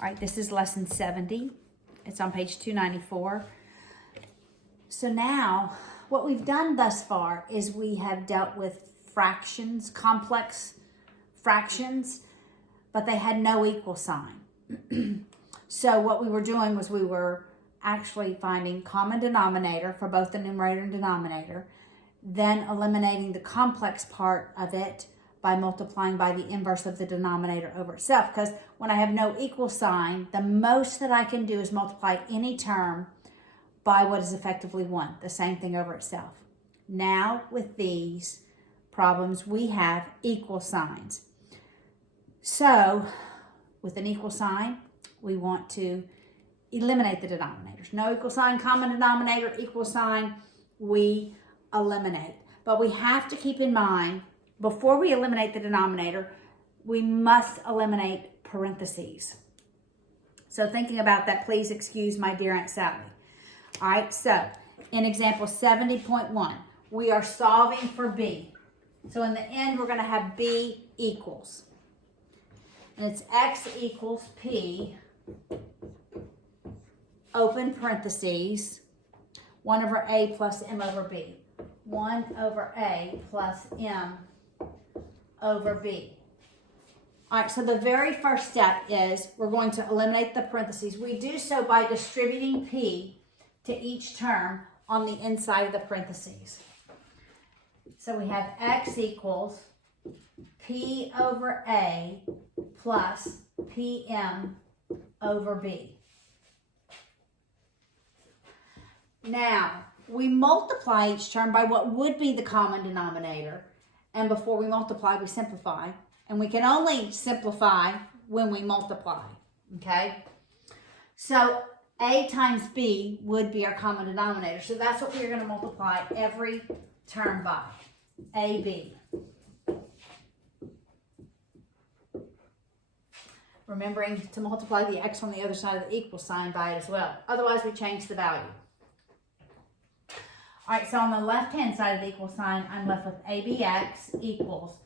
All right, this is lesson 70. It's on page 294. So now, what we've done thus far is we have dealt with fractions, complex fractions, but they had no equal sign. So what we were doing was we were actually finding common denominator for both the numerator and denominator, then eliminating the complex part of it by multiplying by the inverse of the denominator over itself. Because when I have no equal sign, the most that I can do is multiply any term by what is effectively 1, the same thing over itself. Now with these problems, we have equal signs. So with an equal sign, we want to eliminate the denominators. No equal sign, common denominator, equal sign, we eliminate. But we have to keep in mind, before we eliminate the denominator, we must eliminate parentheses. So thinking about that, please excuse my dear Aunt Sally. All right, so in example 70.1, we are solving for B. So in the end, we're going to have B equals. And it's X equals P, open parentheses, 1 over A plus M over B. 1 over A plus M over B. All right, so the very first step is we're going to eliminate the parentheses. We do so by distributing P to each term on the inside of the parentheses. So we have X equals P over A plus PM over B. Now, we multiply each term by what would be the common denominator. And before we multiply, we simplify. And we can only simplify when we multiply, okay? So A times B would be our common denominator. So that's what we're going to multiply every term by, AB. Remembering to multiply the X on the other side of the equal sign by it as well. Otherwise, we change the value. All right, so on the left-hand side of the equal sign, I'm left with ABX equals.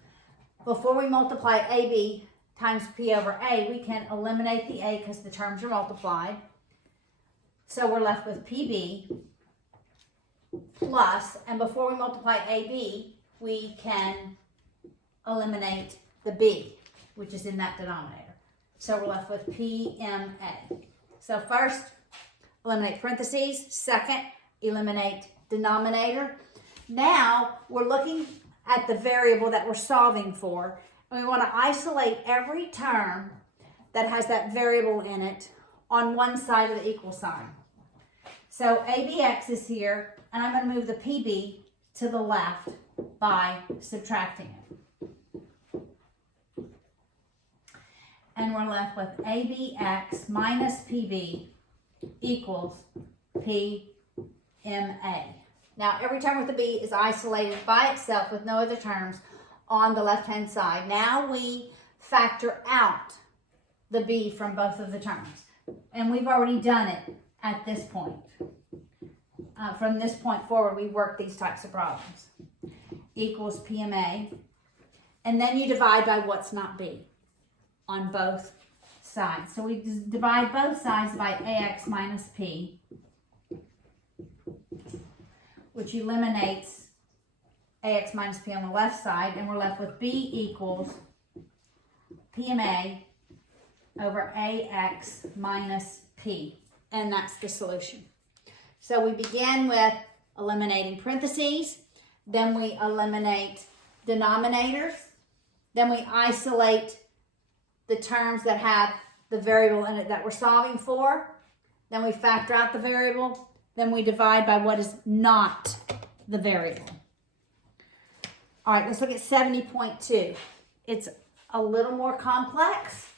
Before we multiply AB times P over A, we can eliminate the A because the terms are multiplied. So we're left with PB plus, and before we multiply AB, we can eliminate the B, which is in that denominator. So we're left with PMA. So first, eliminate parentheses. Second, eliminate denominator. Now we're looking at the variable that we're solving for, and we want to isolate every term that has that variable in it on one side of the equal sign. So ABX is here, and I'm going to move the PB to the left by subtracting it. And we're left with ABX minus PB equals PMA. Now, every term with the B is isolated by itself with no other terms on the left-hand side. Now we factor out the B from both of the terms. And we've already done it at this point. From this point forward, we work these types of problems. Equals PMA. And then you divide by what's not B on both sides. So we divide both sides by AX minus P, which eliminates AX minus P on the left side, and we're left with B equals PMA over AX minus P, and that's the solution. So we begin with eliminating parentheses, then we eliminate denominators, then we isolate the terms that have the variable in it that we're solving for, then we factor out the variable, then we divide by what is not the variable. All right, let's look at 70.2. It's a little more complex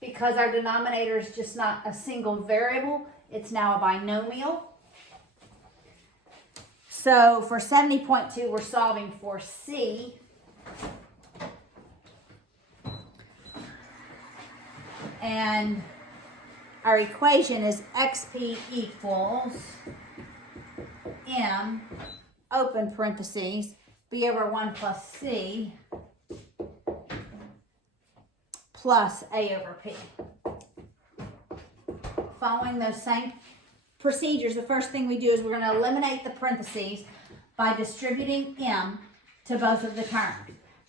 because our denominator is just not a single variable. It's now a binomial. So for 70.2, we're solving for C. And our equation is XP equals M, open parentheses, B over 1 plus C plus A over P. following those same procedures, the first thing we do is we're going to eliminate the parentheses by distributing m to both of the terms.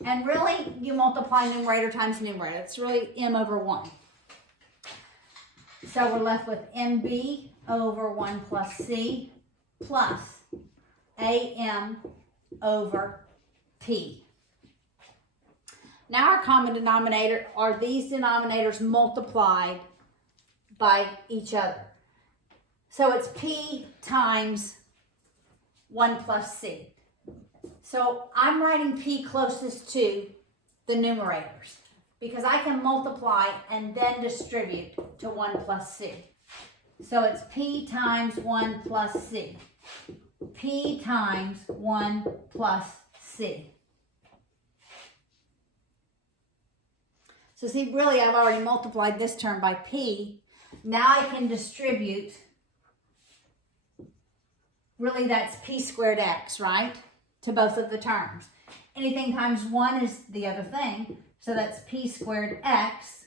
And really, you multiply numerator times numerator. It's really m over 1. So we're left with mb over 1 plus c plus am over p. Now our common denominator are these denominators multiplied by each other. So it's p times 1 plus c. So I'm writing p closest to the numerators because I can multiply and then distribute to 1 plus c. So it's p times 1 plus c. P times 1 plus c. So see, really I've already multiplied this term by p. Now I can distribute, really that's p squared x, right? To both of the terms. Anything times 1 is the other thing. So that's p squared x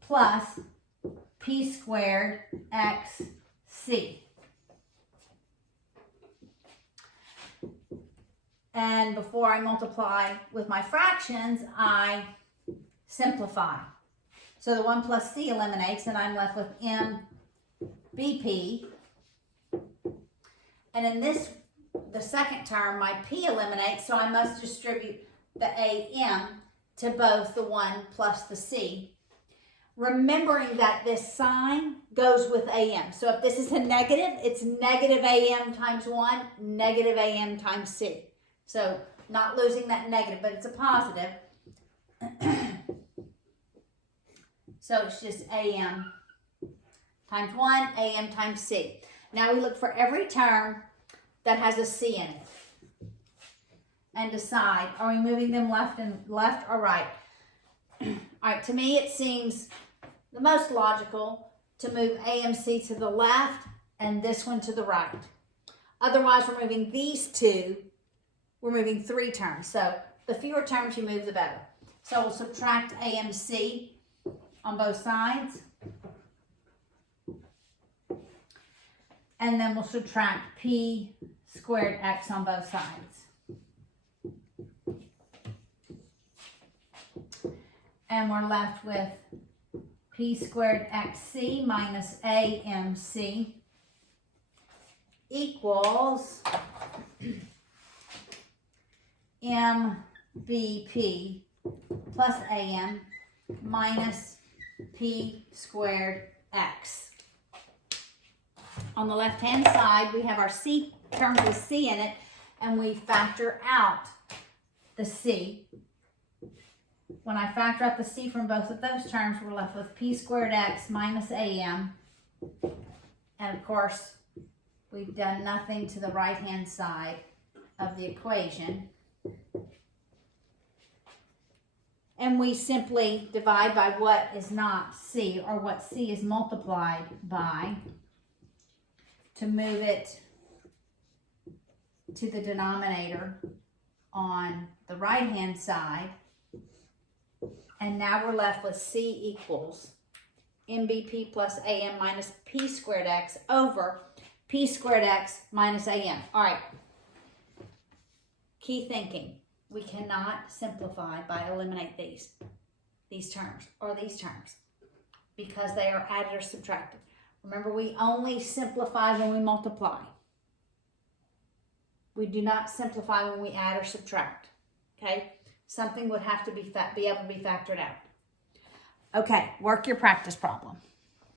plus p squared xc. And before I multiply with my fractions, I simplify. So the 1 plus c eliminates, and I'm left with mbp. And in this, the second term, my p eliminates, so I must distribute the am to both the 1 plus the c. Remembering that this sign goes with am. So if this is a negative, it's negative am times 1, negative am times c. So not losing that negative, but it's a positive. So it's just am times 1, am times c. Now we look for every term that has a c in it and decide, are we moving them left or right? All right, to me it seems the most logical to move AMC to the left and this one to the right. Otherwise, we're moving these two, we're moving 3 terms. So the fewer terms you move, the better. So we'll subtract AMC on both sides. And then we'll subtract P squared X on both sides. And we're left with P squared XC minus AMC equals MBP plus AM minus P squared X. On the left-hand side, we have our C terms with C in it, and we factor out the C. When I factor out the C from both of those terms, we're left with P squared X minus AM. And of course, we've done nothing to the right-hand side of the equation. And we simply divide by what is not C, or what C is multiplied by, to move it to the denominator on the right-hand side. And now we're left with C equals MBP plus AM minus P squared X over P squared X minus AM. All right. Key thinking. We cannot simplify by eliminate these terms or these terms because they are added or subtracted. Remember, we only simplify when we multiply. We do not simplify when we add or subtract. Okay? Something would have to be able to be factored out. Okay, work your practice problem.